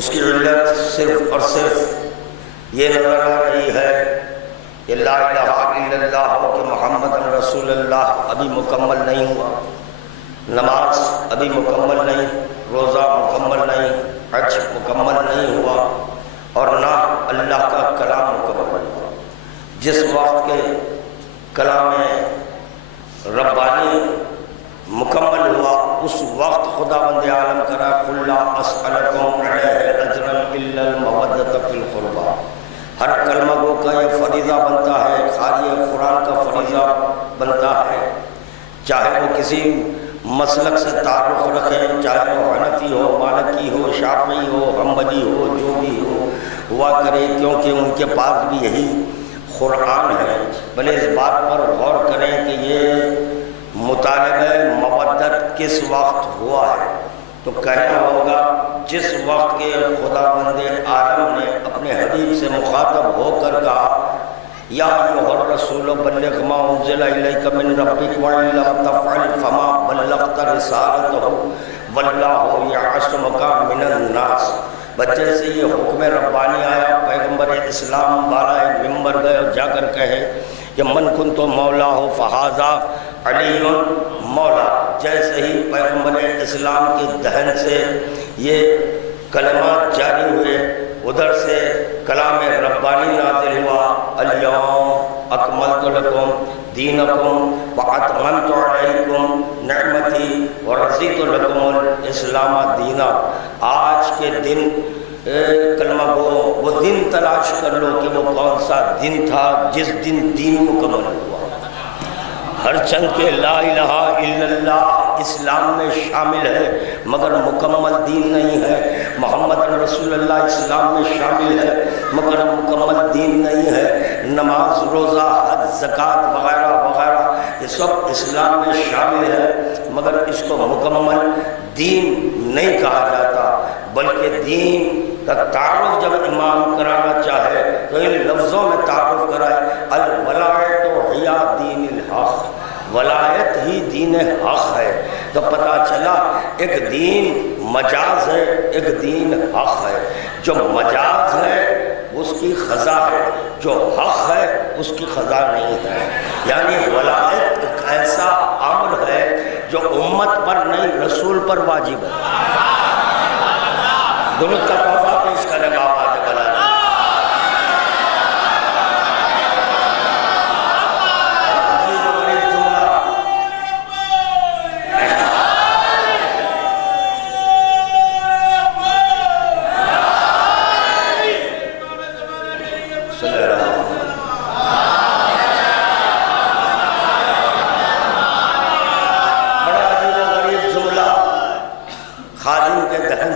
उसकी इल्लत सिर्फ ये नजर आ रही है कि ला इलाहा इल्लल्लाह कि मोहम्मद रसूलुल्लाह अभी मुकम्मल नहीं हुआ, नमाज अभी मुकम्मल नहीं, रोज़ा मुकम्मल नहीं, हज मुकम्मल नहीं हुआ और ना अल्लाह का कलाम मुकम्मल हुआ। जिस वक्त के कलाम रब्बानी मुकम्मल हुआ उस वक्त खुदावंद आलम करा कुल्ला अस्अलकुम अलैहि अजरन इल्लल मवद्दत फिल कुर्बा। हर कलमा गो का यह फरीज़ा बनता है, खाली कुरान का फरीज़ा बनता है, चाहे वो किसी मसलक से ताल्लुक़ रखें, चाहे वो हनफी हो, मालिकी हो, शाफ़ी हो, हम्बली हो, जो भी हो हुआ करे, क्योंकि उनके पास भी यही कुरान है। भले इस बात पर गौर करें कि ये मुतालिबे मवद्दत किस वक्त हुआ है, तो कहना होगा जिस वक्त के खुदावंद आलम ने अपने हबीब से मुखातब होकर कहा या अय्युहर रसूल बल्लिग़ मा उन्ज़िला इलैका मिन रब्बिक व इन लम तफ़अल फमा बल्लग़्ता रिसालतहु वल्लाहु यअसमुका मिनन नास। बच्चे से ये हुक्म रब्बानी आया, पैगम्बर इस्लाम वाला मिंबर गए और जाकर कहे कि मन कुन्तो मौला हो फ़हाज़ा अलीयुन मौला। जैसे ही पैगम्बर इस्लाम के दहन से ये कलमात जारी हुए, उधर से कलाम रब्बानी नाज़िल हुआ, अल-यौम अकमलतु लकुम दीनकुम व अतममतु अलैकुम निअमती व रज़ीतु लकुमुल इस्लाम दीना। आज के दिन कलमा को वो दिन तलाश कर लो कि वो कौन सा दिन था जिस दिन दीन मुकम्मल हुआ। हर चंद के ला इलाहा इल्लल्लाह इस्लाम में शामिल है मगर मुकम्मल दीन नहीं है। मोहम्मद रसूलुल्लाह इस्लाम में शामिल है मगर मुकम्मल दीन नहीं है। नमाज, रोज़ा, हज, ज़कात वगैरह वगैरह ये सब इस्लाम में शामिल है मगर इसको मुकम्मल दीन नहीं कहा जाता, बल्कि दीन का तारुफ जब इमाम कराना चाहे तो इन लफ्ज़ों में तारुफ कराए, अल वलायतु हिया दीनिल हक़, वलायत ही दीन हक़ है। तो पता चला एक दीन मजाज है, एक दीन हक़ है। जो मजाज है उसकी ख़ज़ा है, जो हक़ है उसकी ख़ज़ा नहीं है। यानी वलायत एक ऐसा अम्र है जो उम्मत पर नहीं रसूल पर वाजिब है। दुरूद का तोहफा पेश करें बाबा ने बना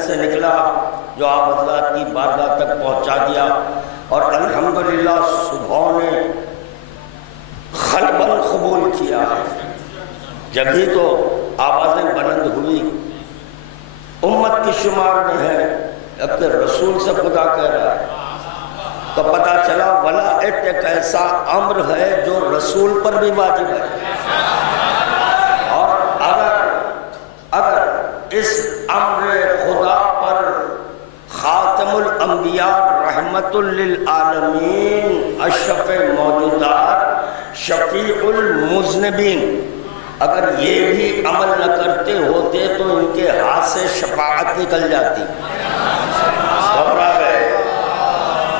से निकला जो आप हज़रात की बारगाह तक पहुंचा दिया और अल्हम्दुलिल्लाह सुबह ने खलबन कबूल किया। जब ही तो आवाज़ें बुलंद हुई, उम्मत की शुमार में है, अब तो रसूल से खुदा कह रहा है, तो पता चला वलायत एक ऐसा अम्र है जो रसूल पर भी वाजिब है। और अगर इस अम्र खुदा पर खातमुल अंबिया रहमतुल लिल आलमीन अशरफ़े मौजूदात शफीउल मुज़निबीन अगर ये भी अमल न करते होते तो इनके हाथ से शफाअत निकल जाती। घबरा गए,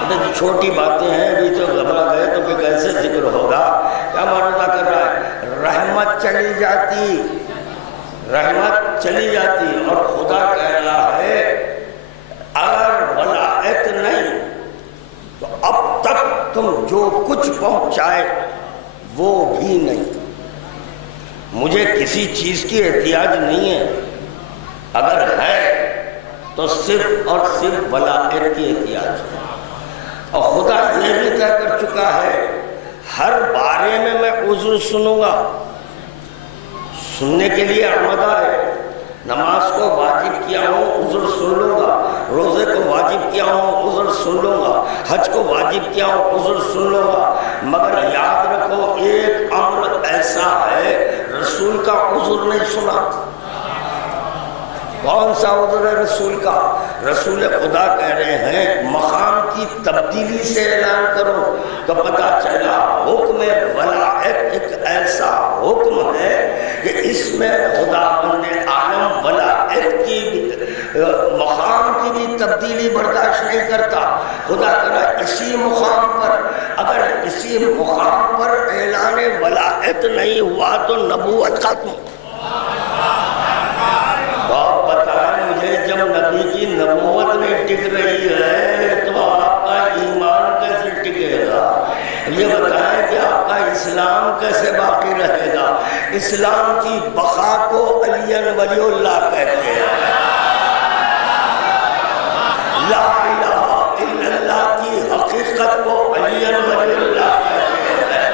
तो छोटी बातें हैं, अभी तो घबरा गए तो फिर कैसे जिक्र होगा। क्या मालूम कर रहा है, रहमत चली जाती, रहमत चली जाती। और खुदा कह रहा है अगर वलायत नहीं तो अब तक तुम जो कुछ पहुंचाए वो भी नहीं। मुझे किसी चीज की एहतियाज नहीं है, अगर है तो सिर्फ और सिर्फ वलायत की एहतियाज है। और खुदा ये भी तय कर चुका है हर बारे में मैं उज़्र सुनूंगा। सुनने के लिए आमदा है। नमाज को वाजिब किया हूँ, उज़्र सुन लूँगा। रोज़े को वाजिब किया हूँ, उज़्र सुन लूँगा। हज को वाजिब किया हूँ, उज़्र सुन लूँगा। मगर याद रखो एक अम्र ऐसा है रसूल का उज़्र नहीं सुना। कौन सा उज़्र है रसूल का? रसूल खुदा कह रहे हैं मकाम की तब्दीली से ऐलान करो, तो पता चला हुक्म वलायत एक ऐसा हुक्म है कि इसमें खुदा बंदे आलम वलायत की मकाम की भी तब्दीली बर्दाश्त नहीं करता। खुदा करा इसी मुकाम पर, अगर इसी मुकाम पर ऐलान वलायत नहीं हुआ तो नबूवत खत्म। आप बताएं मुझे, जब नबी की नबूवत नहीं टिक रही है तो आपका ईमान कैसे टिकेगा? ये बताएं कि आपका इस्लाम कैसे बाकी रहेगा? इस्लाम की बका को अलियन वलीउल्लाह कहते हैं। ला इलाहा इल्लल्लाह की हकीकत को अलियन वलीउल्लाह कहते हैं।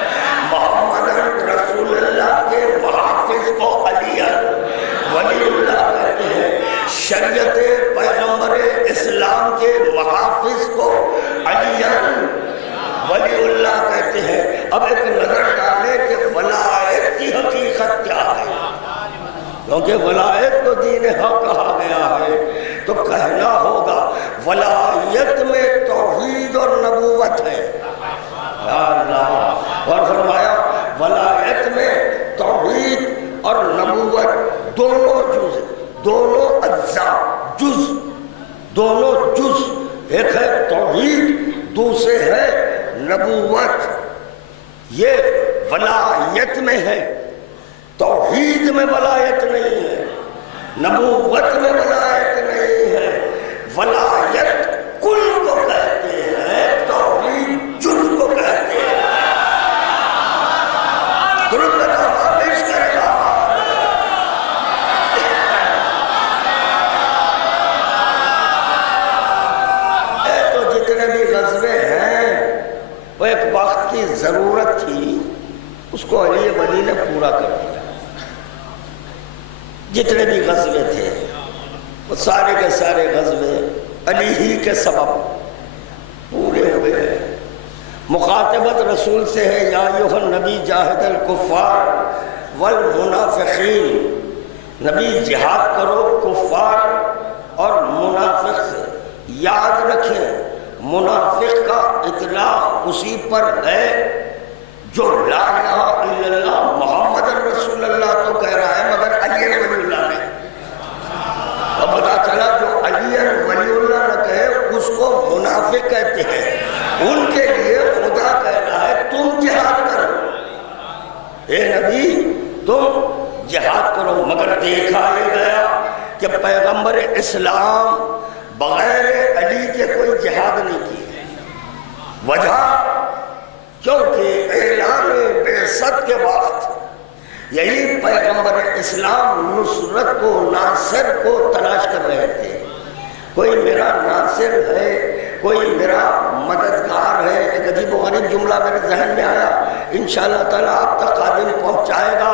मोहम्मद रसूलुल्लाह के मुहाफिज को अलियन वलीउल्लाह कहते हैं। शरीयत पैगंबर इस्लाम के मुहाफिज को अलियन वलीउल्लाह कहते हैं। अब एक नजर डालें कि वलायत की हकीकत क्या है, क्योंकि वलायत को दीन हक कहा गया है, तो कहना होगा वलायत में तौहीद और नबूवत है। और फरमाया वलायत में तौहीद और नबूवत दोनों जुज, दोनों अज्जा जुज, दोनों जुज, एक है तौहीद, दूसरे है नबूवत। ये वलायत में है, तौहीद में वलायत नहीं है, नबूवत में वलायत नहीं है। वलायत कुल को कहते हैं, तौहीद जुज़ को कहते हैं। दुरूद पेश करेगा। तो जितने भी गज़वे हैं वो एक वक्त की जरूरत थी, उसको अली वली ने पूरा कर दिया। जितने भी गज़वे थे वो सारे के सारे गज़वे अली ही के सबब पूरे हुए हैं। मुखातबत रसूल से है, या अय्युहन नबी जाहिदल कुफ़ार वल मुनाफ़िक़ीन, नबी जिहाद करो कुफ़ार और मुनाफिक से। याद रखें मुनाफिक का इतलाक़ उसी पर है जो ला इलाहा इल्लल्लाह मोहम्मद रसूलुल्लाह तो कह रहा है, मगर अली वलीउल्लाह ने। अब पता चला जो अली वलीउल्लाह न कहे उसको मुनाफिक कहते हैं। उनके लिए खुदा कह रहा है तुम जिहाद करो, ए नबी तुम जिहाद करो। मगर देखा ये गया कि पैगंबर इस्लाम बगैर अली के कोई जिहाद नहीं किए। वजह क्योंकि ऐलान बेसत के वक्त यही पैगंबर इस्लाम नुसरत को, नासिर को तलाश कर रहे थे। कोई मेरा नासिर है, कोई मेरा मददगार है। एक अजीब व गरीब जुमला मेरे जहन में आया, इंशाअल्लाह ताला आप तक काबिल पहुँचाएगा,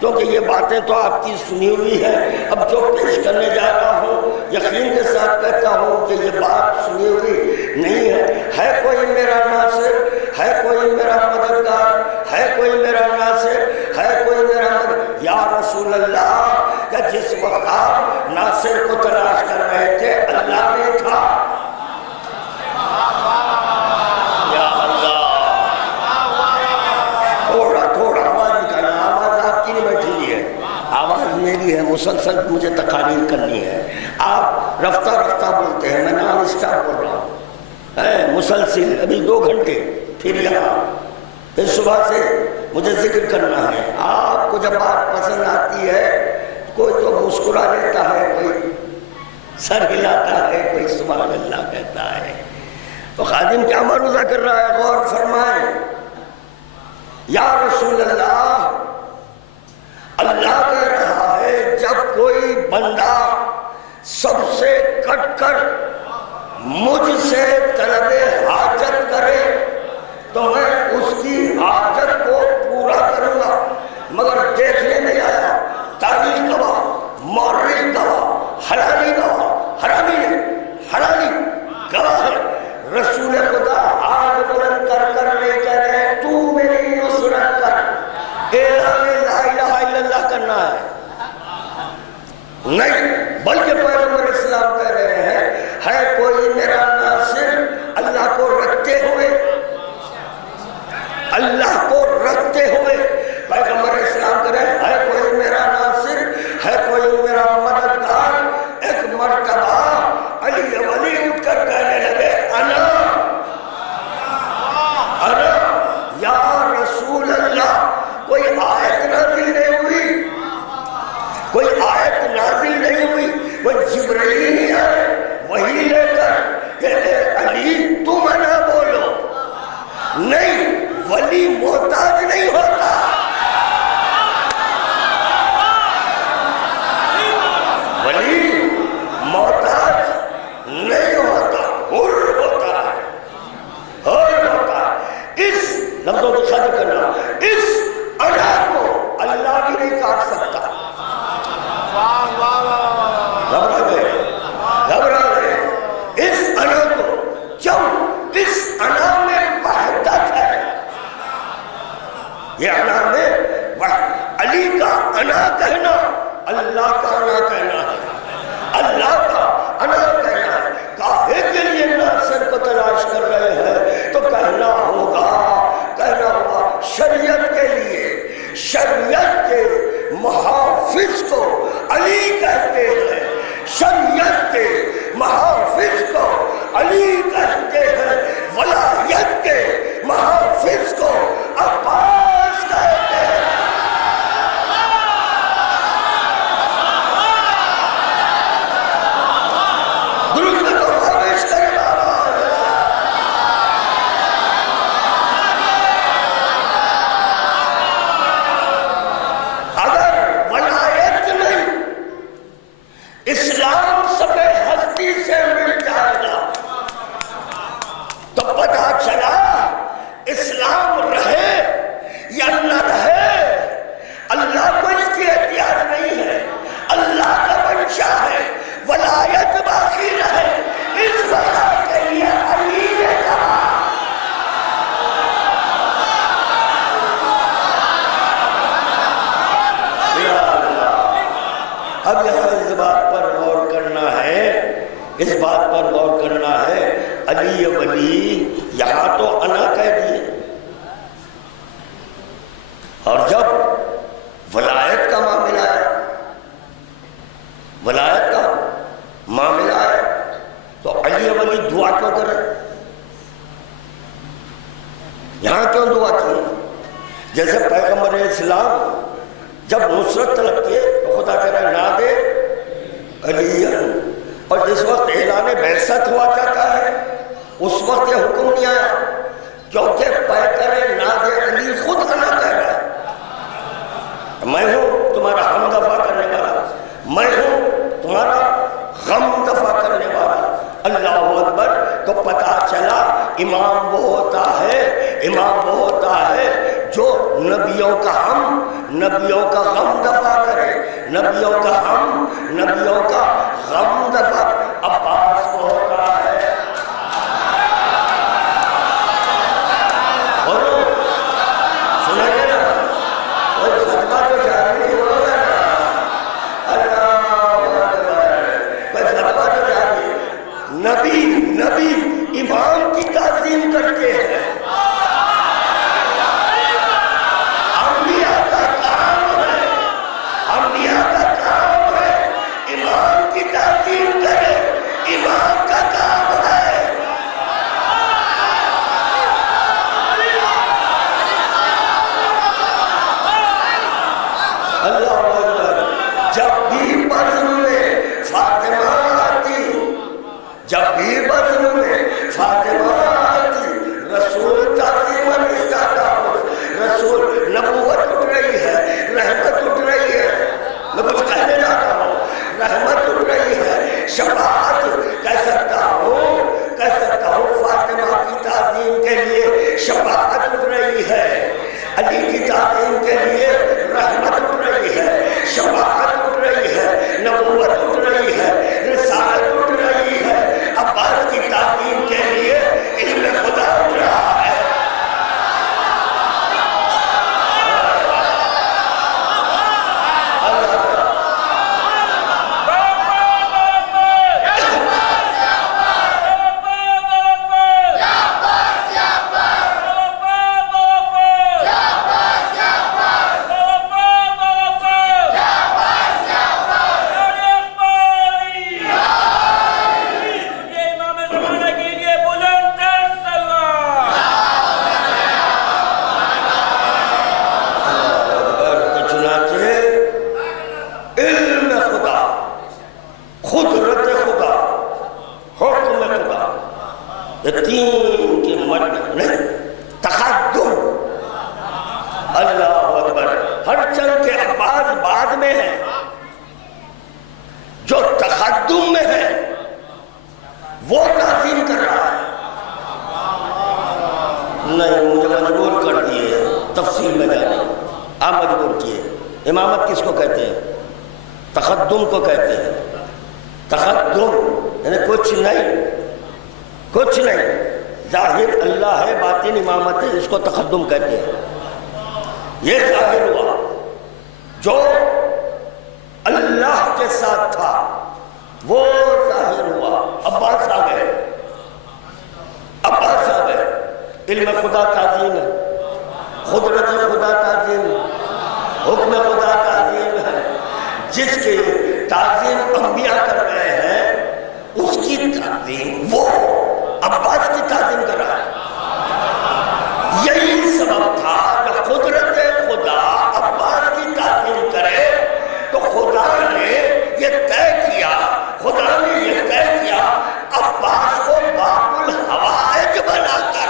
क्योंकि ये बातें तो आपकी सुनी हुई है। अब जो पेश करने जा रहा हूँ यकीन के साथ कहता हूँ कि ये बात सुनी हुई नहीं है कोई मेरा नासिर, है कोई मेरा मददगार, है कोई मेरा नासिर, है कोई मेरा मदद। या रसूल अल्लाह, क्या जिस वक्त आप नासिर को तलाश कर रहे थे अल्लाह ने था? या अल्लाह, थोड़ा थोड़ा आवाज निकालना। आवाज आपकी नहीं बैठी है, आवाज मेरी है। मुसलसल मुझे तकारीर करनी है। आप रफ्ता रफ्ता बोलते हैं, मैं नॉन स्टॉप बोल रहा हूँ, मुसलसिल। अभी 2 घंटे फिर यहाँ, फिर सुबह से मुझे जिक्र करना है। आपको जब बात पसंद आती है कोई तो मुस्कुरा लेता है, कोई सर हिलाता है, कोई सुभान अल्लाह कहता है। तो खादिम क्या मरूजा कर रहा है, गौर फरमाए। या रसूल अल्लाह, अल्लाह कह रहा है जब कोई बंदा सबसे कटकर मुझसे तलबे हाजत करे तो मैं उसकी हाजत को पूरा करूंगा। मगर देखने में आया तारीख गवाह, मौर्रिख गवाह, हलाली गवाह, हरामी नहीं, हलाली गवाह है। रसूल खुदा हाथ बुलंद कर कर ले कह रहे तू मेरी नुसरत कर, ऐलान ला इलाहा इल्लल्लाह करना है नहीं, बल्कि पैगंबर इस्लाम कह रहे हैं है कोई मेरा नासिर अल्लाह को रखते हुए, अल्लाह को रखते हुए पैगंबर इस्लाम करे है कोई मेरा नासिर, है कोई मेरा मददगार। एक मर्तबा अली वली उठकर कहने लगे अना अना या रसूल अल्लाह। कोई आयत नाज़िल नहीं हुई, कोई आयत नाज़िल नहीं हुई, कोई जिब्रील नहीं आए वही लेकर कहते अली तुम ना बोलो। नहीं, वली मोहताज नहीं होता, वली मोहताज नहीं होता, हुर होता है, हुर होता है। इस लफ्ज़ों की कदर करना, इस अना को अल्लाह भी नहीं काट सकता। घबरा गए, घबरा गए। इस अना को, जब इस अना में वहदत है, ये अना में वह अली का अना कहना अल्लाह का अना कहना है, अल्लाह का अना कहना है। काहे के लिए नासिर को तलाश कर रहे हैं तो कहना होगा शरीयत के लिए, शरीयत के मुहाफिज को अली कहते हैं, शरीयत के मुहाफिज को अली कहते हैं, वलायत के मुहाफिज को अब्बास कहते हैं। इस्लाम सबे हस्ती से मिल जाएगा तो पता चला इस्लाम रहे या न रहे, अल्लाह को इसकी एहतियात नहीं है, अल्लाह का मंशा है, वलायत बाकी रहे। इस वजह के लिए अली ने कहा अब यहाँ इस बात पर गौर करना है, इस बात पर गौर करना है। अली वली यहाँ तो अना कह दिए, और जब वलायत का मामला है, वलायत का मामला है तो अली वली दुआ क्यों करे? यहाँ क्यों दुआ की? जैसे पैगंबर इस्लाम जब नुसरत तलब किए तो खुदा कह रहा ना दे अलियन, और जिस वक्त ऐलान बैसत हुआ जाता है उस वक्त ये हुक्म नहीं आया, क्योंकि पैकर ना दे अली खुद अना कह रहा है, मैं हूं तुम्हारा हम दफा करने वाला, मैं हूं तुम्हारा गम दफा करने वाला। अल्लाह अकबर। तो पता चला इमाम वो होता है, इमाम वो होता है जो नबियों का हम, नबियों का गम दफा करे, नबियों का हम, नबियों का गम दफा। अब्बास को होता है, बोलो सुनेंगे ना, कोई फतवा तो जारी नहीं होगा ना, अल्लाह कोई फतवा तो जारी। नबी नबी इमाम की ताज़ीम करते हैं, में है, जो तखद्दुम में है वो ताज़ीम कर रहा है। नहीं, मुझे मजबूर कर दिए तफसील में जाने, आप मजबूर किए। इमामत किसको कहते हैं? तखद्दुम को कहते हैं। तखद्दुम यानी कुछ नहीं, कुछ नहीं, जाहिर अल्लाह है, बातिन इमामत है, इसको तखद्दुम कहते हैं। ये जाहिर हुआ जो अल्लाह के साथ था वो जाहिर हुआ। अब्बास आ गए, अब्बास आ गए। इल्म खुदा ताज़ीम है, खुदरत खुदा ताज़ीम, हुक्म खुदा ताज़ीम है। जिसके ताज़ीम अंबिया कर रहे हैं उसकी ताज़ीम वो अब्बास की ताज़ीम कर रहा है। यही सबब था कि खुदरत खुदा अब्बास की ताज़ीम करे तो खुदा ने ये तय किया, खुदा ने ये तय किया अब्बास को बाबुल हवाइज बनाकर।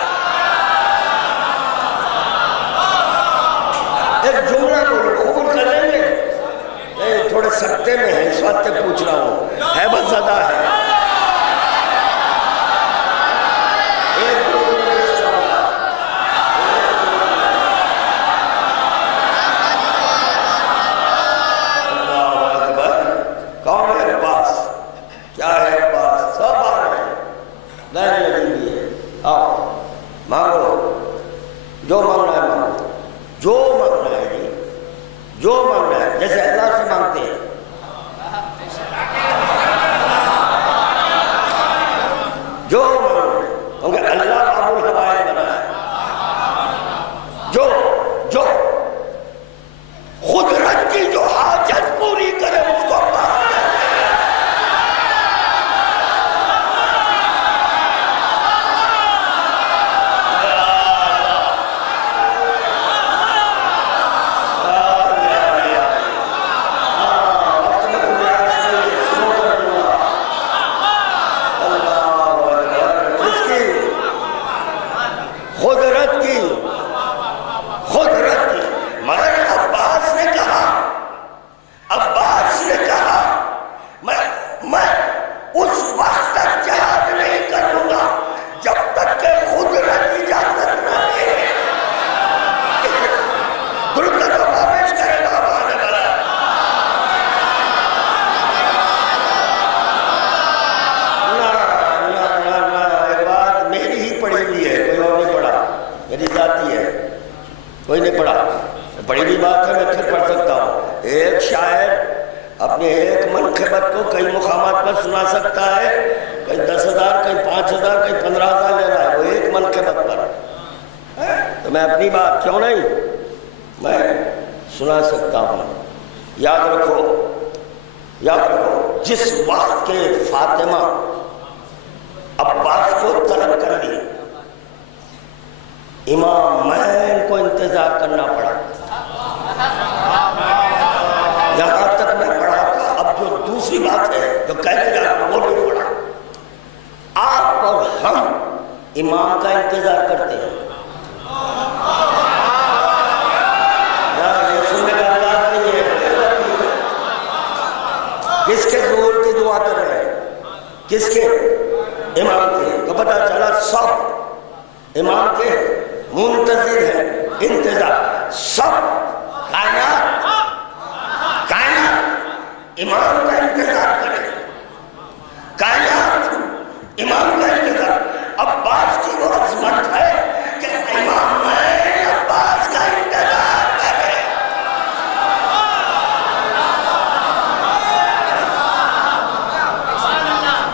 एक जुमला बोलो, कबूल कर लेंगे? थोड़े सख्ते में है, इस बात से पूछ रहा हूँ, हैबत ज़्यादा है। जो मांगना है मांगो, जो मांगना है जी, जो मांगना है, जैसे अल्लाह से मांगते हैं। जो मांगो, अल्लाह बाबुल हवाइज बना है। जो जो खुदरत की जो हाजत पूरी करे उसको कोई नहीं पढ़ा, बड़ी भी बात है, मैं फिर पढ़ सकता हूँ। एक शायर अपने एक मनक़िबत को कई मुकामात पर सुना सकता है, कहीं 10,000, कहीं 5,000, कहीं 15,000 ले रहा है, वो एक मनक़िबत पर। तो मैं अपनी बात क्यों नहीं मैं सुना सकता हूँ। याद रखो, याद रखो, जिस वक्त के फातिमा अब्बास को तलब कर ली, इमाम मैन को इंतजार करना पड़ा। यहां तक मैं पढ़ा था। अब जो दूसरी बात है जो कहने जा रहा हूं वो नहीं पढ़ा। आप और हम इमाम का इंतजार करते हैं। ये सुनने का अंदाज नहीं है। किसके ज़ोर की दुआ कर रहे हैं? किसके? इमाम के। तो पता चला सब इमाम के मुंतजिर है, इंतजार। सब कायनात इमाम का इंतजार करे, कायनात इमाम का इंतजार। अब्बास की वो अज़मत है कि इमाम अब्बास का इंतजार करे।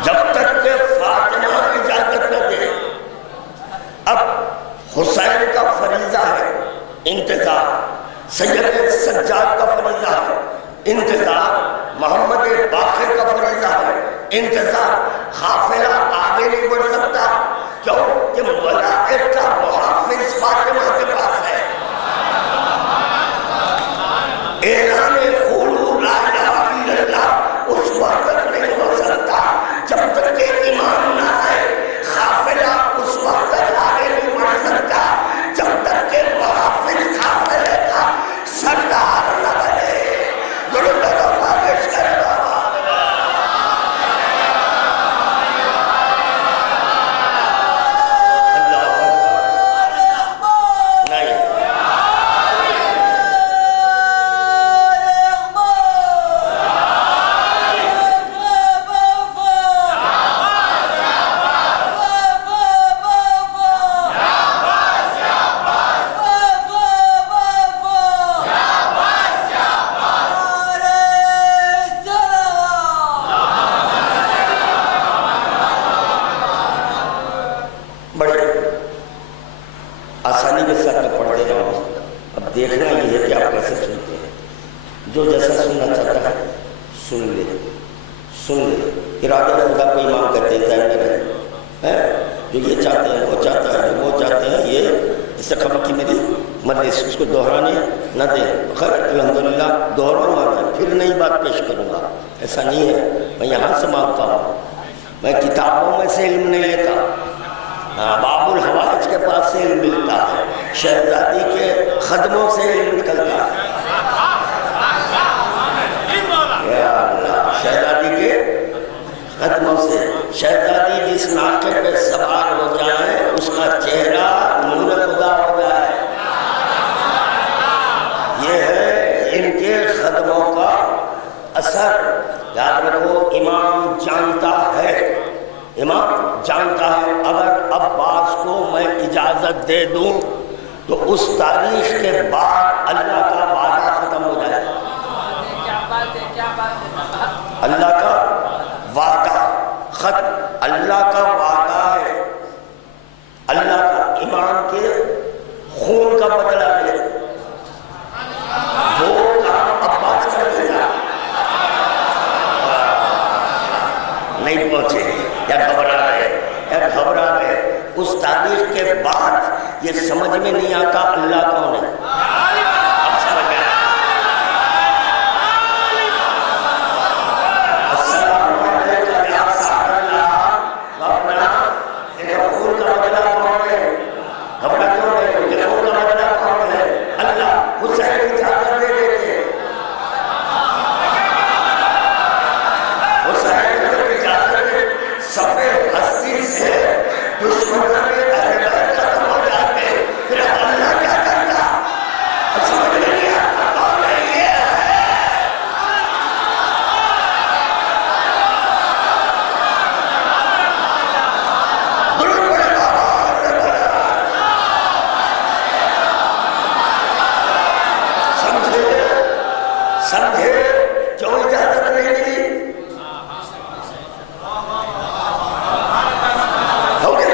जब तक के फातिमा इजाजत न दे। अब हुसैन का फरीजा है इंतजार, सैयद सज्जाद का फरीजा है इंतजार, मोहम्मद बाखिर का फरीजा है इंतजार। काफिला आगे नहीं बढ़ सकता क्यों कि मलाइक का मुहाफिज फातिमा के पास है। ऐलान क़ुलू ला इलाहा इल्लल्लाह उस वक्त तक नहीं हो सकता जब तक के इमाम ना आए। काफिला उस वक्त तक आगे नहीं बढ़ सकता जब तक के मुहाफिज काफिले का सरदार न बने। जो जैसा सुनना चाहता है सुन ले, सुन ले। इरादे खुदा को इमाम कहते हैं, ज़हन में रहे हैं। जो ये चाहते हैं वो चाहता है, जो वो चाहते हैं ये, इससे खबर की मेरी मजलिस उसको दोहराने न दें। खैर अल्हम्दुलिल्लाह दोहराऊंगा मैं, फिर नई बात पेश करूँगा, ऐसा नहीं है। मैं यहाँ से मांगता हूँ, मैं किताबों में से इल्म नहीं लेता। हाँ, बाबुल हवाइज के पास से इल्म मिलता है, शहजादी के खदमों से इल्म निकलता है। शहजादी के खदमों से, शहजादी जिस नाके पे सवार हो जाए उसका चेहरा नूर खुदा हो जाए। ये है इनके खदमों का असर। याद रखो, इमाम जानता है, इमाम जानता है अगर अब्बास को मैं इजाजत दे दूं तो उस तारीख के बाद अल्लाह का वादा खत्म हो जाए। अल्लाह का वादा खत्म, अल्लाह का वादा है, अल्लाह का इमाम के खून का बदला है। वो काम अब्बास कर देगा, नहीं पहुंचे या घबरा गए, या घबरा गए। उस तारीख के बाद ये समझ में नहीं आता अल्लाह कौन है। अब समझ में आया। घबरा क्यों रहे हो? खून का बदला कौन है? अल्लाह। हुसैन की इजाजत दे देते, हुसैन की इजाजत दे, सफे हस्ती से दुश्मनों के अहले बैत खत्म हो जाते, फिर अल्लाह क्या करता? समझ में नहीं आता कौन है ये है। समझे जो इजाजत नहीं मिली।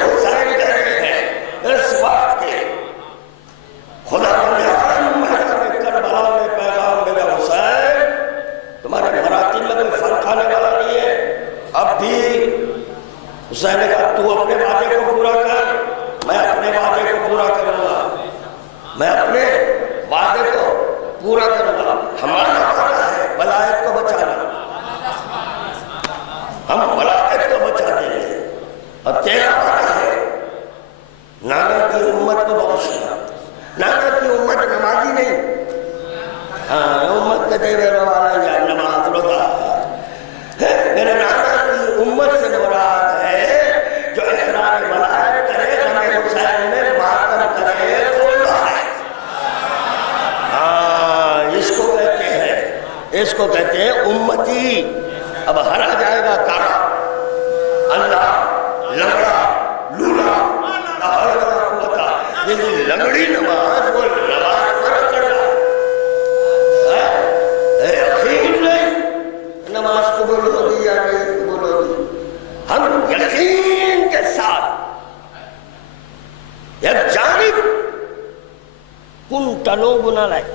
हुसैन कह रहे हैं इस बात के, खुदा करबला में पैगाम मेरा हुसैन, तुम्हारे मराती में कोई फर्क आने वाला नहीं है। अब भी हुसैन ने कहा तू अपने वादे को पूरा कर, मैं अपने वादे को पूरा करूंगा, मैं अपने वादे को पूरा करूंगा। हमारा वादा है वलायत को बचाना, हम वलायत को बचा देंगे। और तेरा वादा है नाना की उम्मत को बख्शना। नाना की उम्मत नमाजी नहीं, हाँ उम्मत के देवे वाला या नमाज रोजा है। मेरे नाना की उम्मत से मुराद है जो इकरार वलायत करे, हमें हुसैन में मातम करे, इसको कहते हैं उम्मती। अब हरा जाएगा कारा, अंधा, लंगड़ा, लूला, ये लंगड़ी नमाज वो नमाज पर करना यकीन नहीं, नमाज कबूल होगी या नहीं कबूल होगी। हम यकीन के साथ एक जानिब कुंटलों गुना लाए,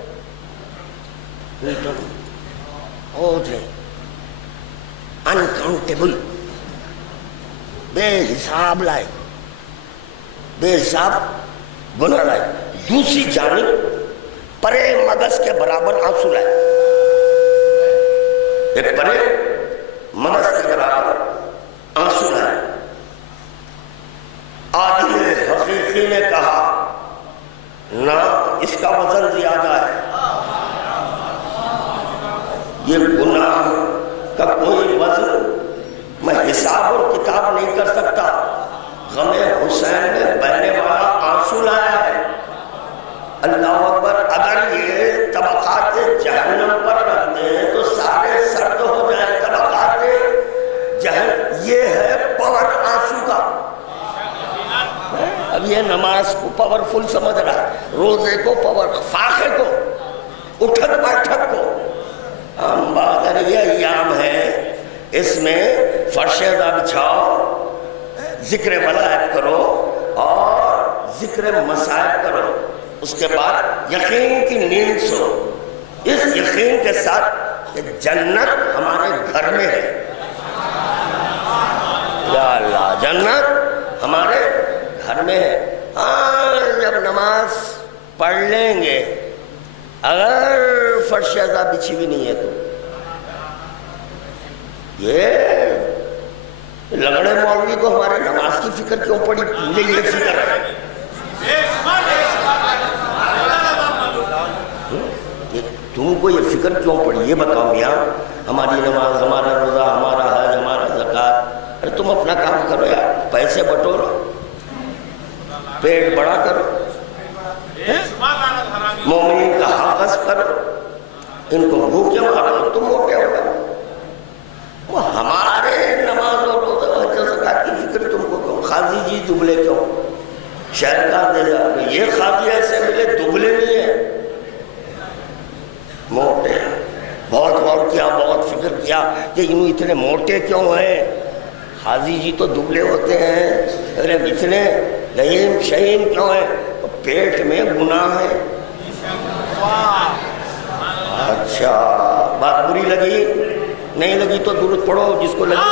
अनकाउंटेबल, बेहिसाब लाए, बेहिसाब गुनाह लाए। दूसरी जानिब परे मगज के बराबर आंसू लाए, एक परे मगज के बराबर आंसू लाए। आदिल हकीकी ने कहा ना, इसका वजन ज्यादा है, ये गुनाह का कोई वजन मैं हिसाब और किताब नहीं कर सकता। गमे हुसैन में बहने वाला आंसू लाया है। अल्लाह अकबर। अगर ये तबकात जहन्नम पर रख दें तो सारे सर्द हो जाए तबकात जहन्नम। ये है पावर आंसू का। अब ये नमाज को पावरफुल समझ रहा है, रोजे को पावर, फाखे को, उठक बैठक को। हम बात ये अय्याम है, इसमें फर्शेदा बिछाओ, जिक्र वलायत करो और जिक्र मसायब करो, उसके बाद यकीन की नींद सो। इस यकीन के साथ कि जन्नत हमारे घर में है। या अल्लाह, जन्नत हमारे घर में है। हाँ, जब नमाज पढ़ लेंगे, अगर फर्श अज़ा बिछी भी नहीं है तो ये लगड़े मौलवी को हमारे नमाज की फिक्र क्यों पड़ी? मुझे ये फिक्र है, तुमको ये फिक्र क्यों पड़ी? ये बताओ मियाँ, हमारी नमाज, हमारा रोजा, हमारा हज, हमारा ज़कात। अरे तुम अपना काम करो यार, पैसे बटोरो, पेट बड़ा करो, मोमिन का हक़ करो, इनको भूखे मारो, तुम मोटे हो गए। वो हमारे नमाज और रोजा हज ज़कात की फिक्र तुमको क्यों? खाजी जी दुबले क्यों? शहरकार दे जाओ, ये खाजी ऐसे मिले दुबले नहीं है, मोटे। बहुत गौर किया, बहुत फिक्र किया कि इन इतने मोटे क्यों हैं? हाजी जी तो दुबले होते हैं, अरे इतने लहीम शहीम क्यों है? तो पेट में गुनाह है। अच्छा, बात बुरी लगी? नहीं लगी तो दुरूद पढ़ो, जिसको लगी।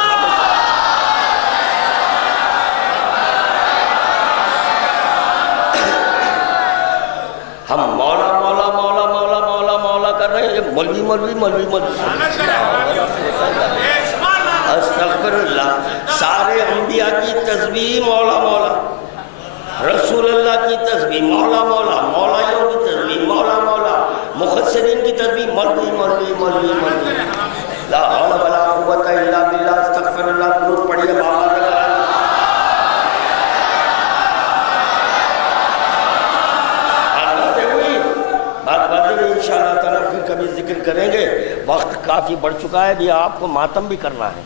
हम मौला मौला मौला मौला मौला मौला कर रहे हैं, मौलवी मौलवी मौलवी मौलवी। अस्तगफिरुल्लाह। सारे अंबिया की तस्बीह मौला मौला, रसूलुल्लाह की तस्बीह मौला मौला, मौलाइयों की तस्बीह मौला मौला, मुफस्सिरीन की तस्बीह मौलवी मौलवी मौलवी मौलवी। ला हौला वला कुव्वता इल्ला बिल्लाह। अस्तगफिरुल्लाह। दुरूद पढ़िए बाबा ने कहा। इंशाअल्लाह ताला फिर कभी जिक्र करेंगे। वक्त काफ़ी बढ़ चुका है, भी आपको मातम भी करना है,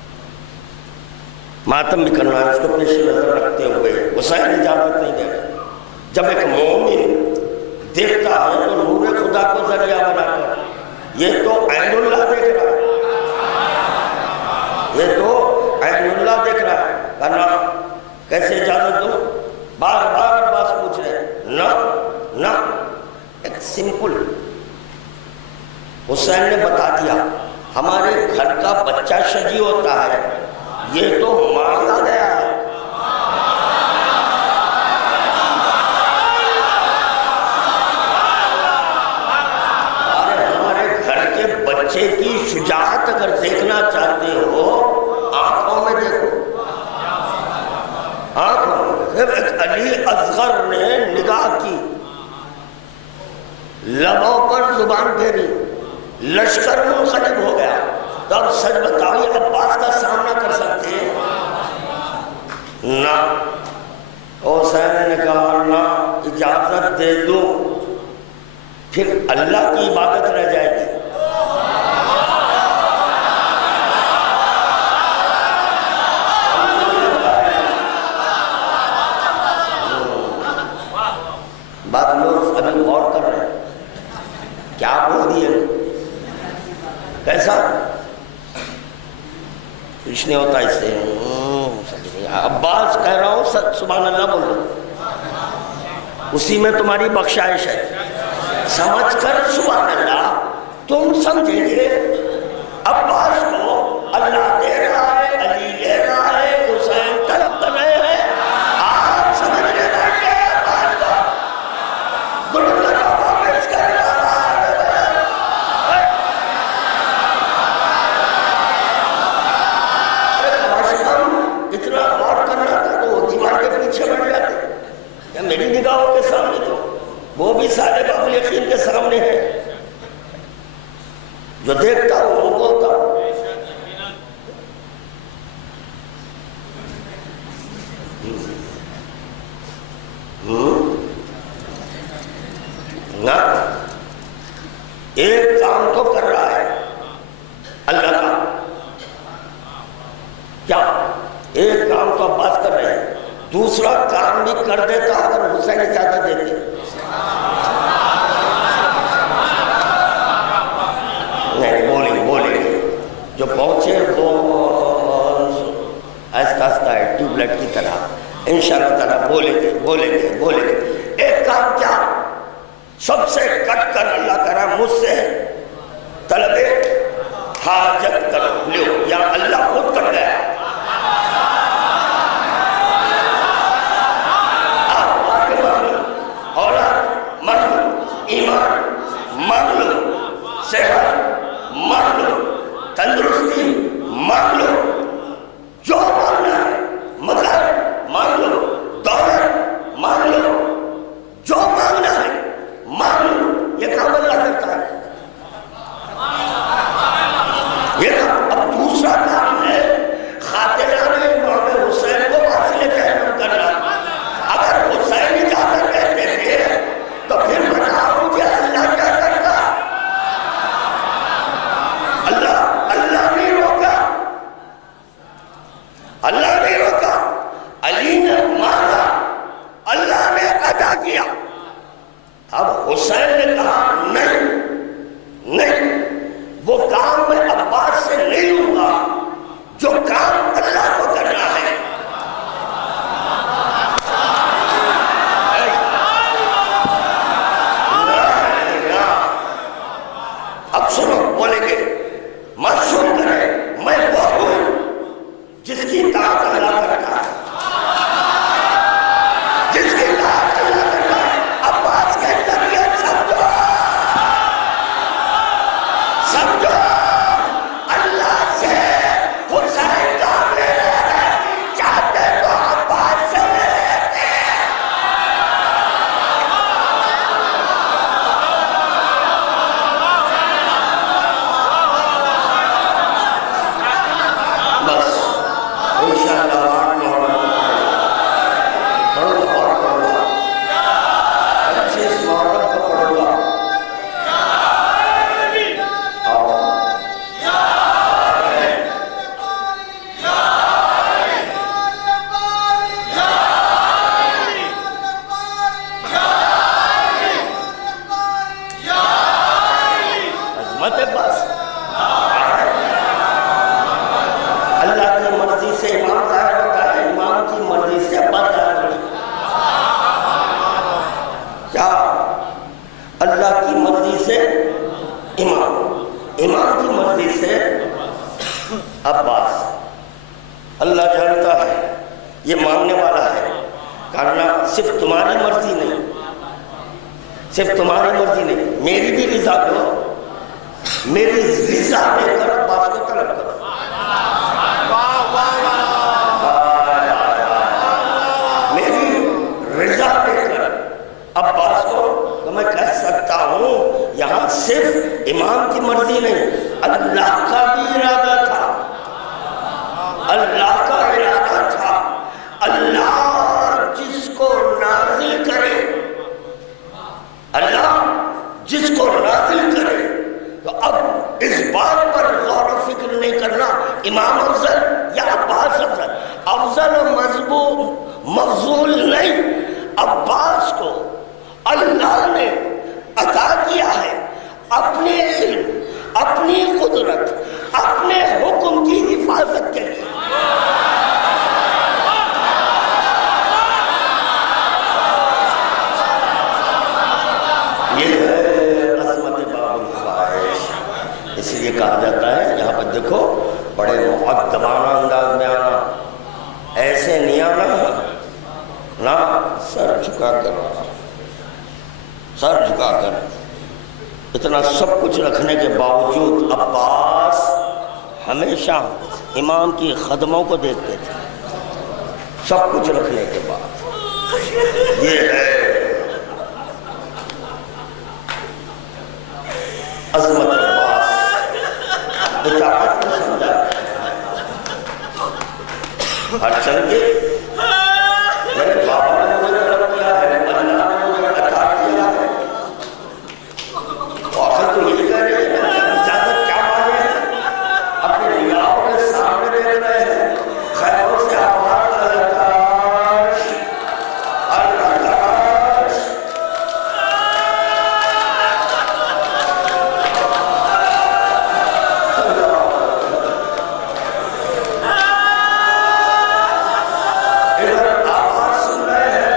मातम भी करना है, उसको पेश नजर रखते हुए हुसैन इजाज़त नहीं दे रहे। जब एक मोमिन देखता है तो नूर खुदा को जरिया बनाकर, ये तो ऐनुल्लाह देख रहा है, ये तो ऐनुल्लाह देख रहा है। करना कैसे इजाज़त दो? बार बार अब्बास पूछ रहे हैं, ना ना। एक सिंपल हुसैन ने बता दिया, हमारे घर का बच्चा शजी होता है, ये तो मांगा गया है। अरे हमारे घर के बच्चे की शुजाअत अगर देखना चाहते हो, आंखों में देखो, आंखों में। अली असगर ने निगाह की, लबों पर जुबान फेरी, लश्कर मुनक़लिब हो गया। तब सच बताओ, ये अब्बास का सामना कर सकते हैं? ना। हुसैन ने कहा ना, इजाजत दे दो, फिर अल्लाह की इबादत रह जाएगी। बात लोग अभी गौर कर रहे हैं, क्या बोल दिए? कैसा कुछ नहीं होता इससे। अब्बास कह रहा हूँ, सुभान अल्लाह बोलो, उसी में तुम्हारी बख्शाइश है। समझकर सुभान अल्लाह तुम समझेंगे। अब्बास को अल्लाह दे रहा है, अली ले रहा है, हुसैन तलब कर रहे हैं, आप समझ ले बैठे बात को। इतना और करना था तो वो दीवार के पीछे बढ़ जाते, या मेरी निगाहों के सामने, तो वो भी सारे बाबुल यकीन के सामने है। जो देखता हूँ वो बोलता हूँ। ना एक काम तो कर रहा है अल्लाह का, क्या एक काम तो अब्बास कर रहे हैं, दूसरा काम भी कर देता अगर हुसैन इजाजत देते। नहीं, बोलेंगे जो पहुंचे वो आहिस्ता आहिस्ता है, ट्यूबलाइट की तरह इंशाअल्लाह ताला बोलेंगे। एक काम क्या, सबसे कट कर अल्लाह करा मुझसे हाजत करो, लो, या अल्लाह खुद कर गया। औलाद मांग लो, ईमान मांग लो, सेहत मांग लो, तंदुरुस्ती मांग लो, जो मांगना है, मगर मांग लो, दौलत मांग लो, जो मांगना है मांग लो। ये काम अल्लाह करता है। ये काम। अब दूसरा काम है खातिराने इमाम हुसैन को वासिले तहरीम करना। अगर हुसैन इजाजत कहते थे तो फिर बताओ मुझे अल्लाह क्या करता? अल्लाह नहीं रोका, अल्लाह नहीं रोका। अली ने मांगा, अल्लाह ने अदा किया। अब हुसैन ने कहा नहीं, वो काम मैं अब्बास से नहीं लूंगा जो काम अल्लाह को करना है। अब सुनो, बोलेंगे मत सुन करे, मैं वो हूं जिसकी ताकत अल्लाह करता है, जिसकी ताकत अल्लाह करता है। अब्बास के जरिए समझो, अल्लाह से हुसैन काम ले रहे हैं, चाहते तो अब्बास से ले लेते। बस इंशाअल्लाह अल्लाह की मर्जी से इमाम जाहिर होता है, इमाम की मर्जी से अब्बास जाहिर होता है। क्या? अल्लाह की मर्जी से इमाम, इमाम की मर्जी से अब्बास। अल्लाह जानता है ये मांगने वाला है, करना सिर्फ तुम्हारी मर्जी नहीं, सिर्फ तुम्हारी मर्जी नहीं, मेरी भी रिजा दो, मेरी रिजा लेकर अब्बास को तलब करो। मेरी रिजा लेकर अब्बास को तो मैं कह सकता हूं यहां सिर्फ इमाम की मर्जी नहीं, अल्लाह का भी इरादा था, अल्लाह का इरादा था। अल्लाह जिसको नाज़िल करे, अल्लाह जिसको नाज़िल करे, तो अब इस बात पर गौर और फिक्र नहीं करना इमाम अफजल या अब्बास अफजल, अफजल और मफजूल नहीं, अब्बास को अल्लाह ने अता किया है अपने इल्म, अपनी कुदरत, अपने हुक्म की हिफाजत के लिए। ये है अज़मत बाबुल ख्वाहिश। इसलिए कहा जाता है, यहाँ पर देखो बड़े मुअद्दबाना अंदाज में आना, ऐसे नहीं आना ना, सर झुका कर, सर झुका कर। इतना सब कुछ रखने के बावजूद अब्बास हमेशा इमाम की खदमों को देखते थे, सब कुछ रखने के बाद। ये है अज़मत अब्बास, इताअत को समझा। हर चंगे मेरे बाबा ने मुझे तलब किया है, अल्लाह ने मुझे अता किया है, और आखिर तो ये कह रहे हैं इजाजत क्या मांगे, अपने निगाहों के सामने देख रहे हैं, खैरों से आवाज अल्लाह इधर आवाज सुन रहे हैं,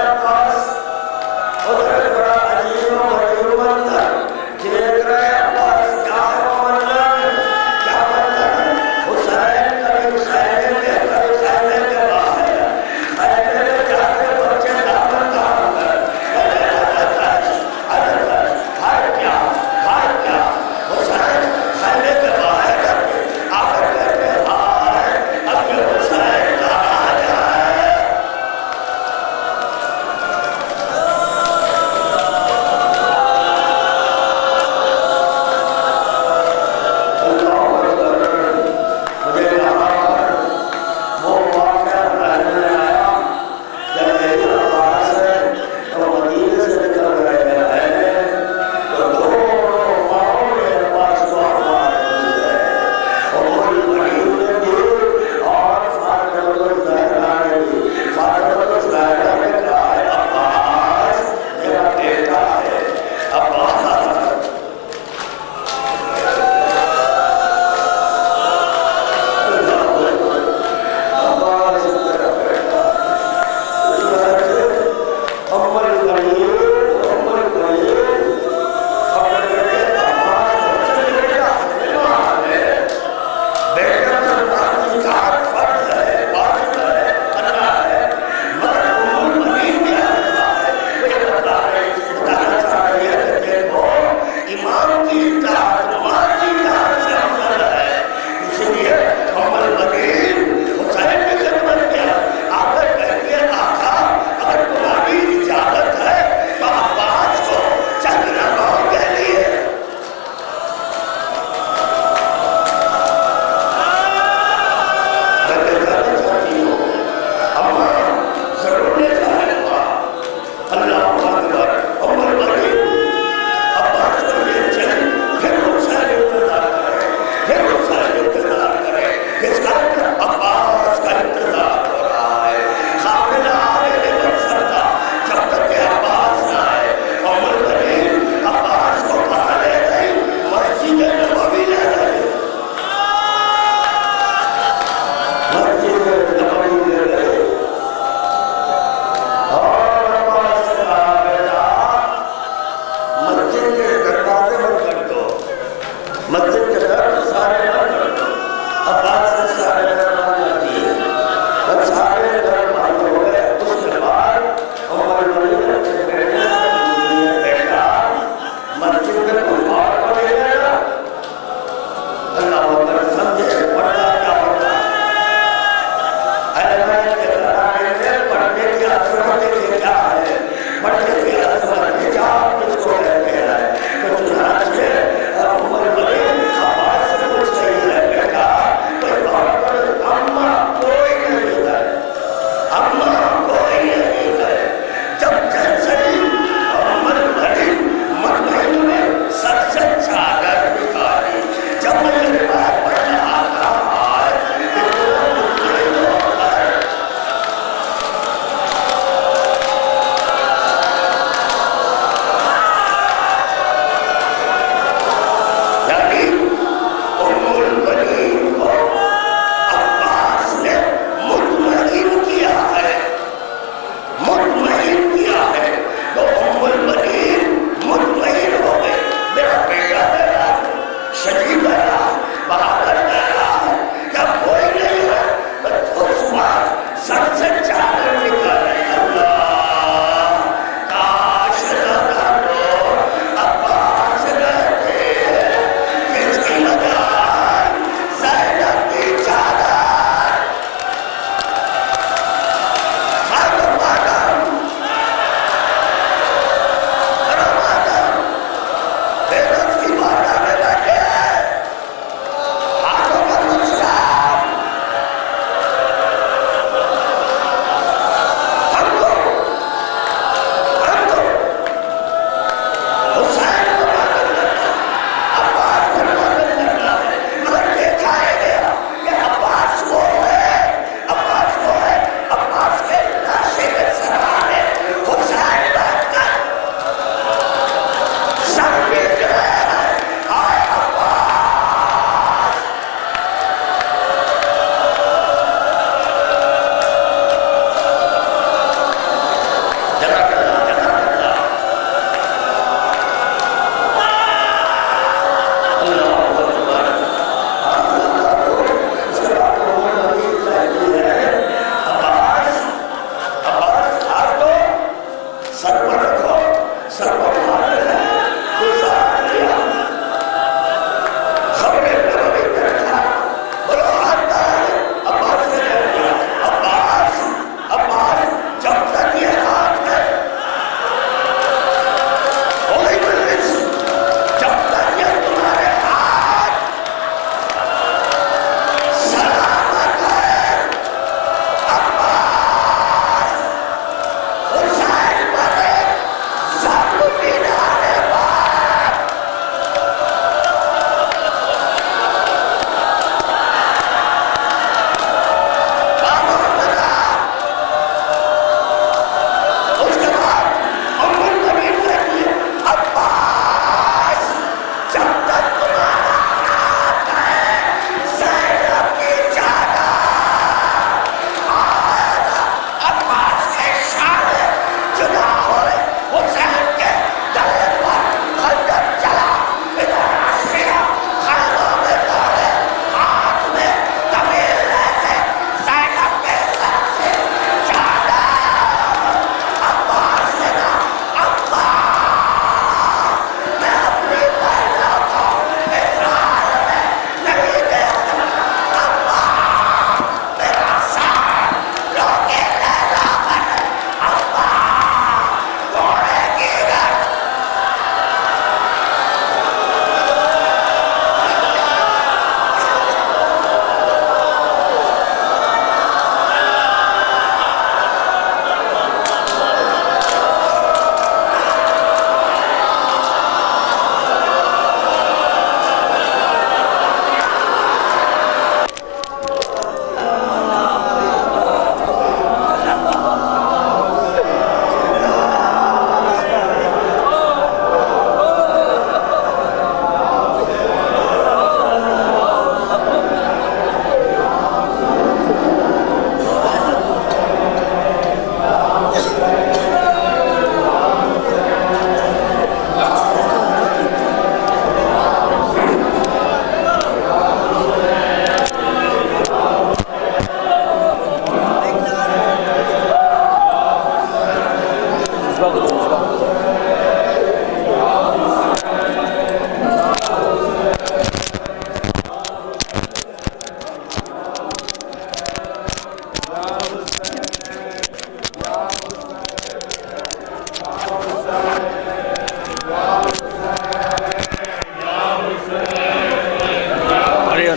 अगर समझे पढ़ना क्या होता है, पढ़ने की अजमत क्या है, पढ़ने की अजमत क्या किसको कहते हैं। तो चुनाचे उमर गरीब आवाज से पूछ रही है, बेटा कोई बात कर, अम्मा कोई नहीं है, अम्मा कोई नहीं है। जब जैसे उमर गरीब मकबरे में सर से चादर निकाली, जब मेरे पास पढ़ रहा था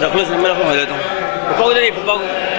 रखो इसमें, मैं रखो, मैं लेता हूँ। पप्पा को दे दी, पप्पा को।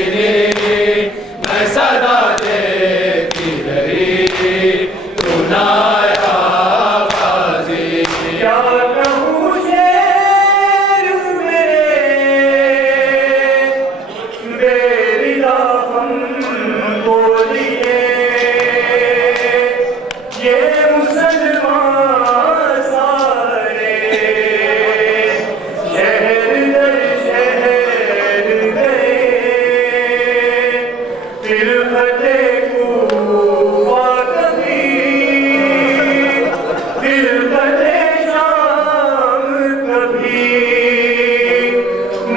चिनी मैं सदा देती रही तू नाया बाजी क्या कहूँ शेर मेरे बेरिया हम बोलिए ये मुसलमान सारे शहर दर शहर गए फिर फतेह कूफा कभी फिर फतेह शाम कभी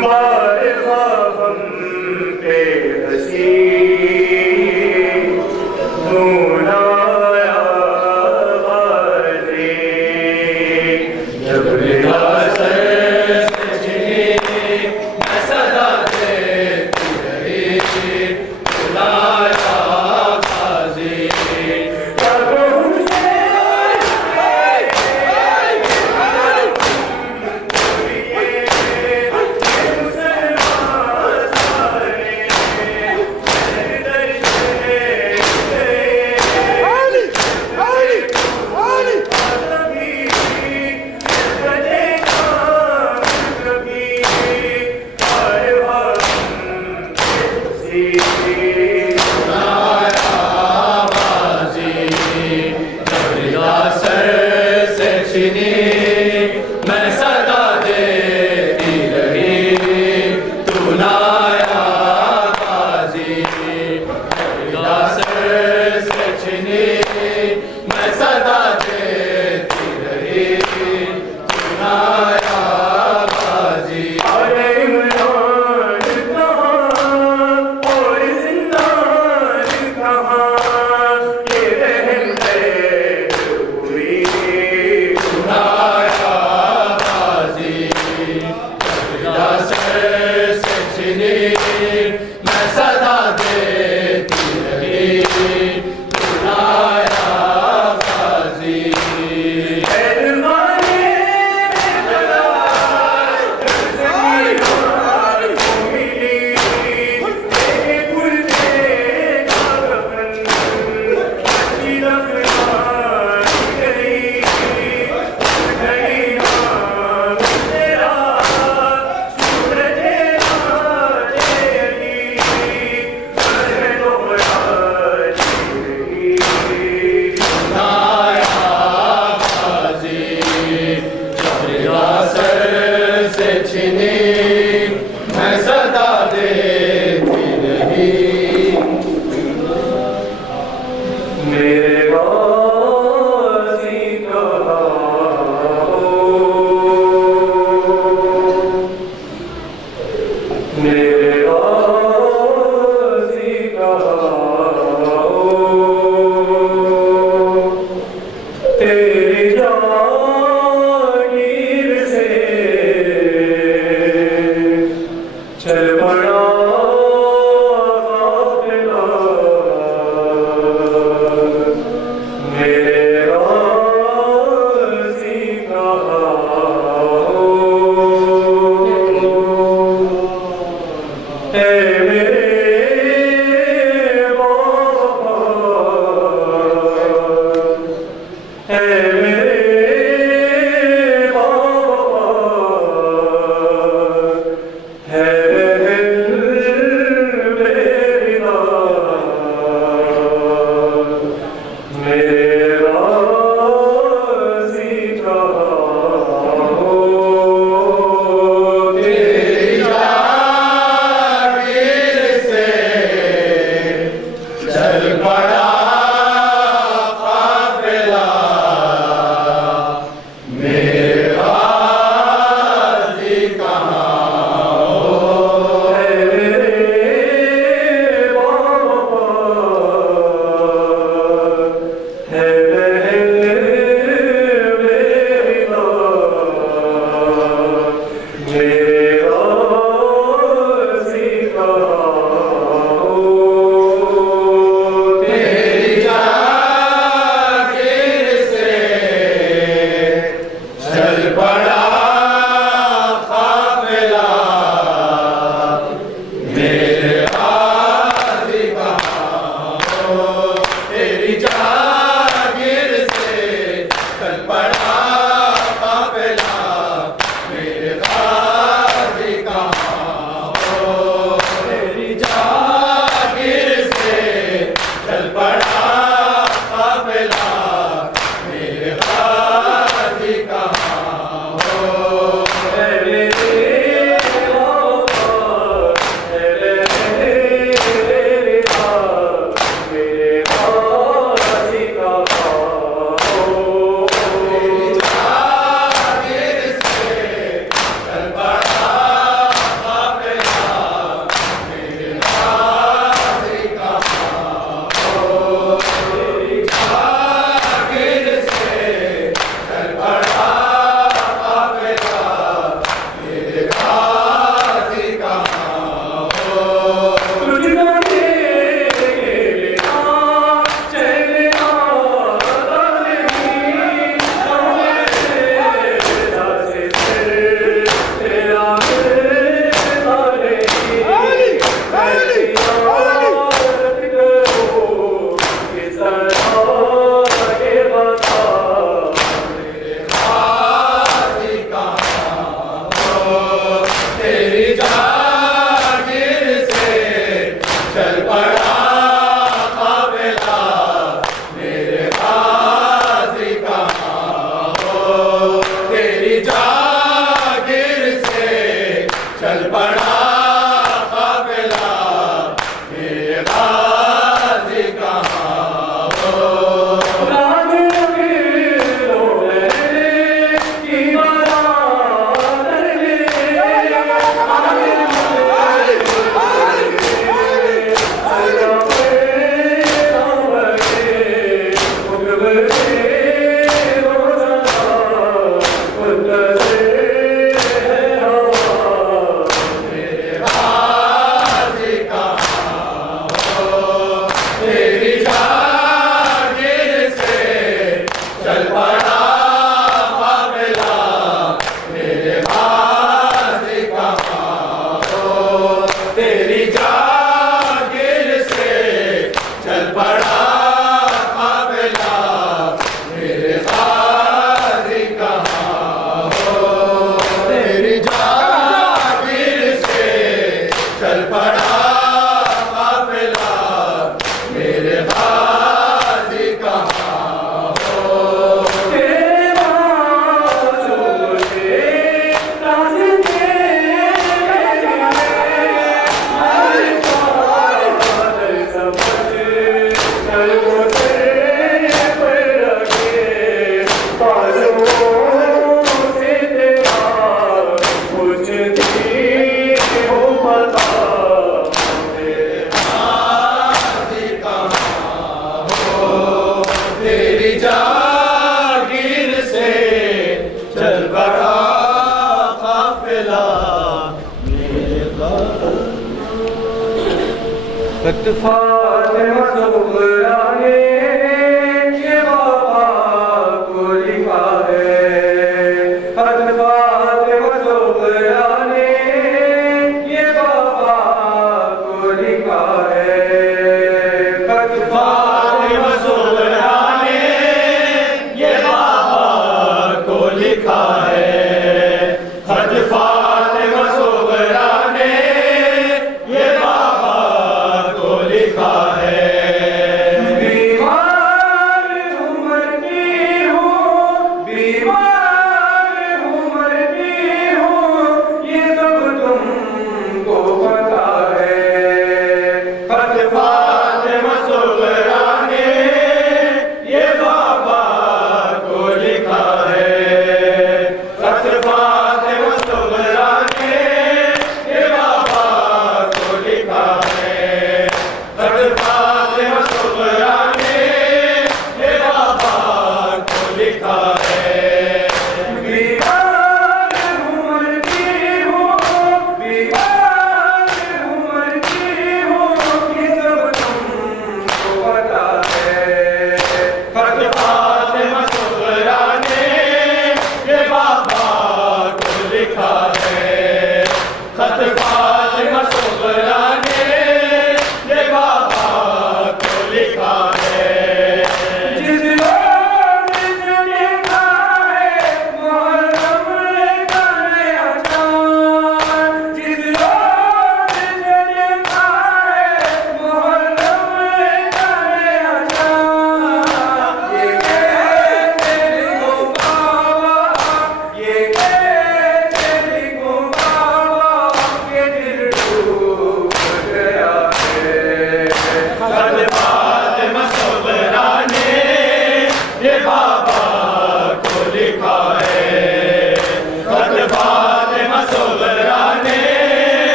मार हम पे हंसी मैं सदा देती रही तू नाया बाजी सर से छिनी मैं सदा देती रही तू नाया बाजी अरे इमरान कहाँ और जिंदान कहाँ ये रहम है पूरी मैं सदा देती रही तू नाया बाजी मैं सदा देती रही मेरे गाज़ी मेरे गाज़ी तेरी जागीर से चल बड़ा काफ़िला मेरे गाज़ी का मेरे बाबा मेरे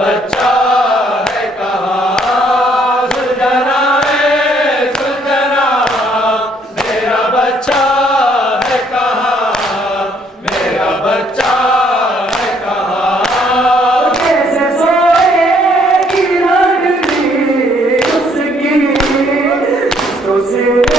बच्चा है कहाँ सुलझना है सुलझना मेरा बच्चा है कहाँ मेरा बच्चा है कहाँ कैसे सोएगी रागनी उसकी उसे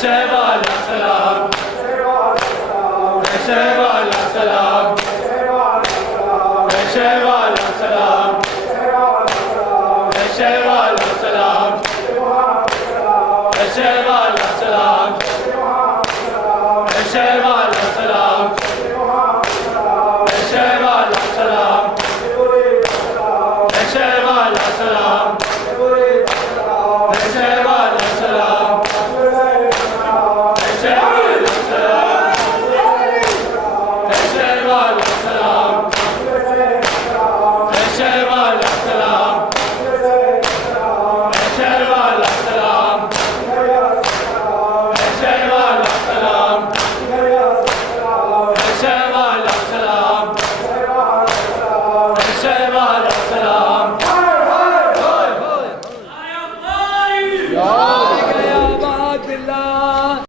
शहवाला सलाम शहवाला सलाम शहवाला सलाम शहवाला सलाम शहवाला सलाम शहवाला सलाम शहवाला सलाम शहवाला सलाम शहवाला सलाम शहवाला सलाम शहवाला सलाम शहवाला सलाम शहवाला सलाम शहवाला सलाम शहवाला सलाम या बादिल्ला